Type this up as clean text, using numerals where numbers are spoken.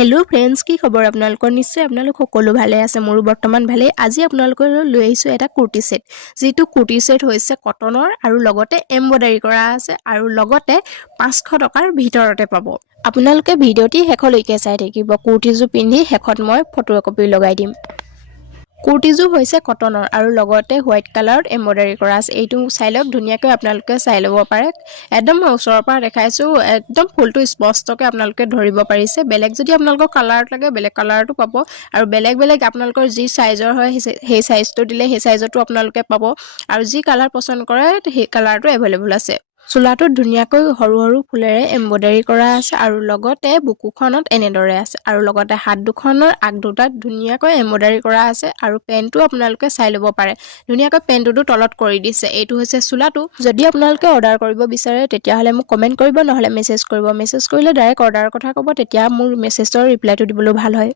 Hello' friends, কি খবৰ আপোনালোকৰ? নিশ্চয় আপোনালোক সকলো ভালে আছে। মোৰো বৰ্তমান ভালেই। আজি আপোনালোকলৈ লৈ আহিছোঁ এটা কুৰ্তি ছেট, যিটো কুৰ্তি ছেট হৈছে কটনৰ আৰু লগতে এম্ব্ৰইডাৰী কৰা আছে আৰু লগতে 500 টকাৰ ভিতৰতে পাব। আপোনালোকে ভিডিঅ'টি শেষলৈকে চাই থাকিব। কুৰ্তিযোৰ পিন্ধি শেষত মই ফটো একপি লগাই দিম। কুৰ্তিযোৰ হৈছে কটনৰ আৰু লগতে হোৱাইট কালাৰত এম্ব্ৰইডাৰী কৰা আছে। এইটো চাই লওক, ধুনীয়াকৈ আপোনালোকে চাই ল'ব পাৰে। একদম মই ওচৰৰ পৰা দেখাইছোঁ, একদম ফুলটো স্পষ্টকৈ আপোনালোকে ধৰিব পাৰিছে। বেলেগ যদি আপোনালোকৰ কালাৰত লাগে বেলেগ কালাৰটো পাব আৰু বেলেগ আপোনালোকৰ যি চাইজৰ হয় সেই চাইজটো দিলে সেই চাইজতো আপোনালোকে পাব আৰু যি কালাৰ পছন্দ কৰে সেই কালাৰটো এভেইলেবল আছে। চোলাটোত ধুনীয়াকৈ সৰু সৰু ফুলেৰে এম্ব্ৰইডাৰী কৰা আছে আৰু লগতে বুকুখনত এনেদৰে আছে আৰু লগতে হাত দুখনৰ আগ দুটাত ধুনীয়াকৈ এম্ব্ৰইডাৰী কৰা আছে আৰু পেনটো আপোনালোকে চাই ল'ব পাৰে। ধুনীয়াকৈ পেনটো তলত কৰি দিছে। এইটো হৈছে চোলাটো। যদি আপোনালোকে অৰ্ডাৰ কৰিব বিচাৰে তেতিয়াহ'লে মোক কমেণ্ট কৰিব, নহ'লে মেছেজ কৰিব। মেছেজ কৰিলে ডাইৰেক্ট অৰ্ডাৰৰ কথা ক'ব, তেতিয়া মোৰ মেছেজৰ ৰিপ্লাইটো দিবলৈ ভাল হয়।